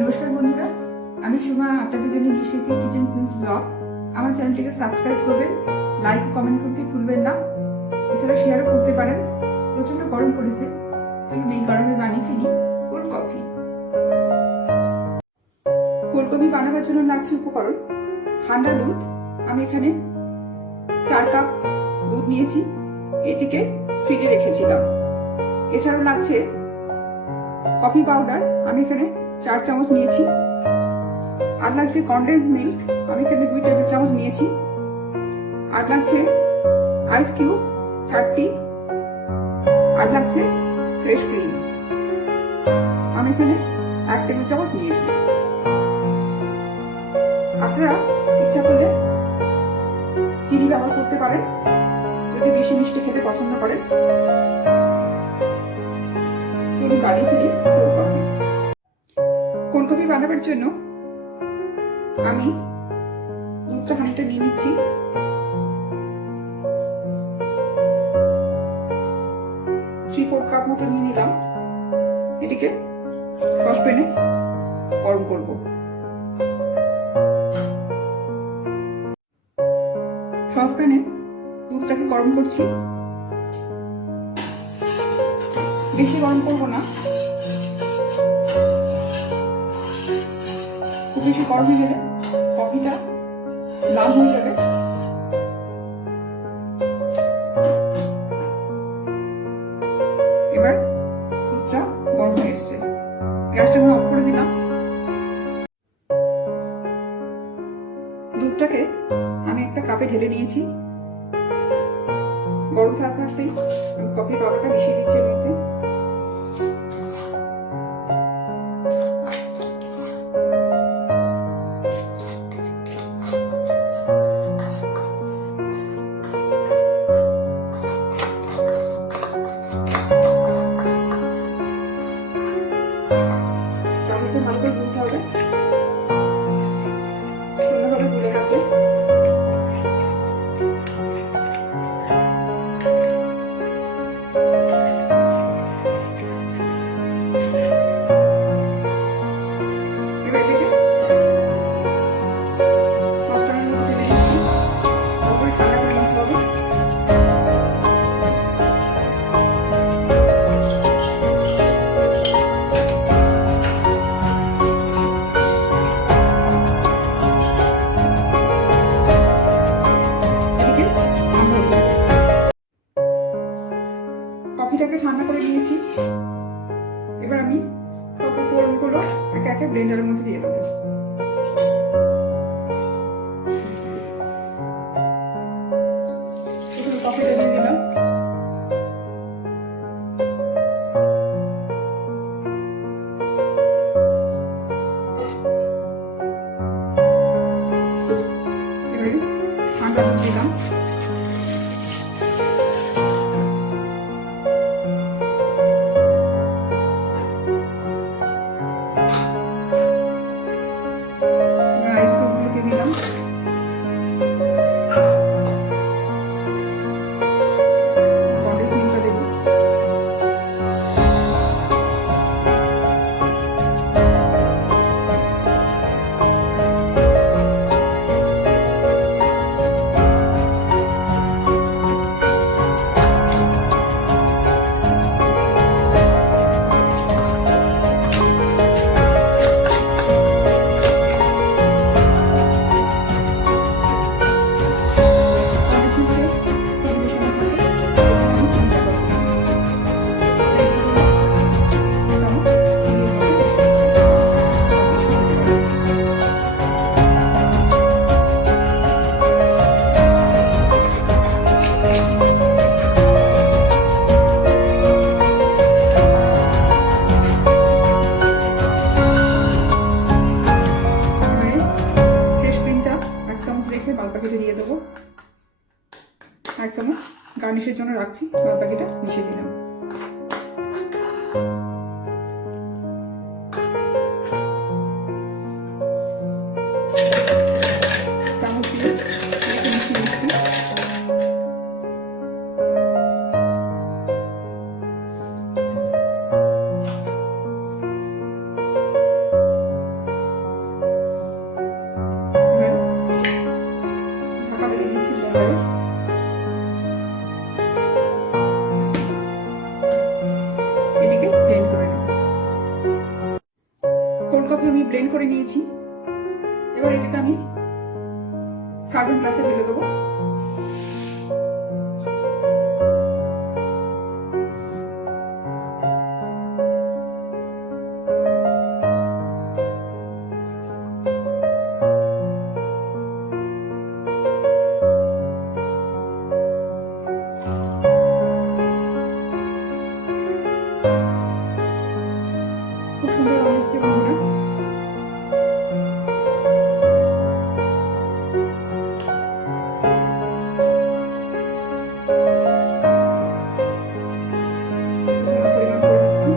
নমস্কার বন্ধুরা, আমি সুমা আপনাদের জন্য নিয়ে এসেছি কিচেন কুইন্স ব্লগ। আমার চ্যানেলটিকে সাবস্ক্রাইব করবেন, লাইক ও কমেন্ট করতে ভুলবেন না। এছাড়া শেয়ারও করতে পারেন। প্রচন্ড গরম পড়েছে, চলুন এই গরমে বানিয়ে ফেলি কোল্ড কফি। কোল্ড কফি বানাবার জন্য লাগছে উপকরণ: ঠান্ডা দুধ, আমি এখানে 4 কাপ দুধ নিয়েছি, এটিকে ফ্রিজে রেখেছিলাম। এছাড়াও লাগছে কফি পাউডার, আমি এখানে 4 চামচ নিয়েছি। আর লাগছে কনডেন্স মিল্ক, আমি এখানে 2 টেবিল চামচ নিয়েছি। আর লাগছে আইস কিউব 4টি। আর লাগছে ফ্রেশ ক্রিম, আমি এখানে 1 টেবিল চামচ নিয়েছি। আপনারা ইচ্ছা করলে চিনি ব্যবহার করতে পারেন যদি বেশি মিষ্টি খেতে পছন্দ করেন। চলুন বানিয়ে ফেলি কোল্ড কফি। কোল্ড কফি বানাবার জন্য আমি দুধটা খানিকটা নিয়ে নিচ্ছি। থ্রি-ফোর কাপ মতো নিয়ে নিলাম। এটিকে সসপ্যানে গরম করব। সসপ্যানে দুধটাকে গরম করছি, বেশি গরম করব না, খুব বেশি গরম হয়ে গেলে কফিটা লাল হয়ে যাবে। এবার দুধটা গরম হয়ে এসছে, গ্যাসটা আমি অফ করে দিলাম। দুধটাকে আমি একটা কাপে ঢেলে নিয়েছি। গরম থাকতেই আমি কফি পাউডারটা মিশিয়ে দিচ্ছি এর মধ্যে। চামচটা ভালো করে গুলতে হবে, সুন্দরভাবে গুলে গেছে। এবার এটাকে সসপ্যানের মধ্যে ঢেলে দিচ্ছি, তারপরে ঠান্ডা করে নিতে হবে। কফিটাকে ঠান্ডা করে নিয়েছি। এবার আমি সব উপকরণগুলো একে একে ব্লেন্ডারের মধ্যে দিয়ে দেবো। কফিটা দিয়ে দিলাম। এবারে ঠান্ডা দুধ দিলাম। আইস কিউবগুলোকে দিলাম। কনডেন্স মিল্কটা দেবো। বাদ বাকিটা দিয়ে দেবো। 1 চামচ গার্নিশের জন্য রাখছি, বাদ বাকিটা মিশিয়ে দিলাম। চামচ দিয়ে মিশিয়ে দিচ্ছি। কোল্ড কফি আমি ব্লেন্ড করে নিয়েছি। এবার এটাকে আমি সার্ভিং গ্লাসে ঢেলে দেবো। খুব সুন্দর রং এসছে বন্ধুরা। পরিমাণ করে দিচ্ছি।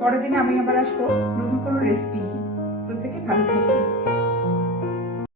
পরের দিনে আমি আবার আসবো নতুন কোনো রেসিপি নিয়ে। প্রত্যেকে ভালো থাকবেন।